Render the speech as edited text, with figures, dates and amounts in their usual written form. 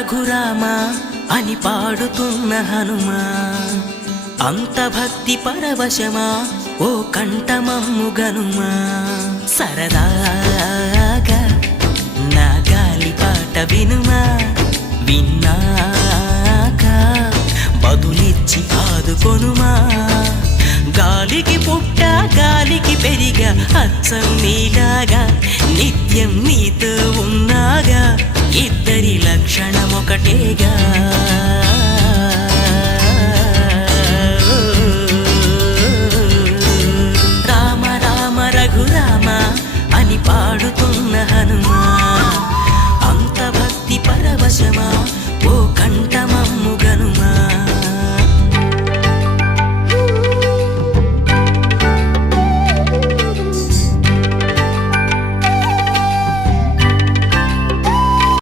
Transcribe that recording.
రఘురామా అని పాడుతున్న హనుమా, అంత భక్తి పరవశమా ఓ కంఠమమ్ము గనుమా. సరదా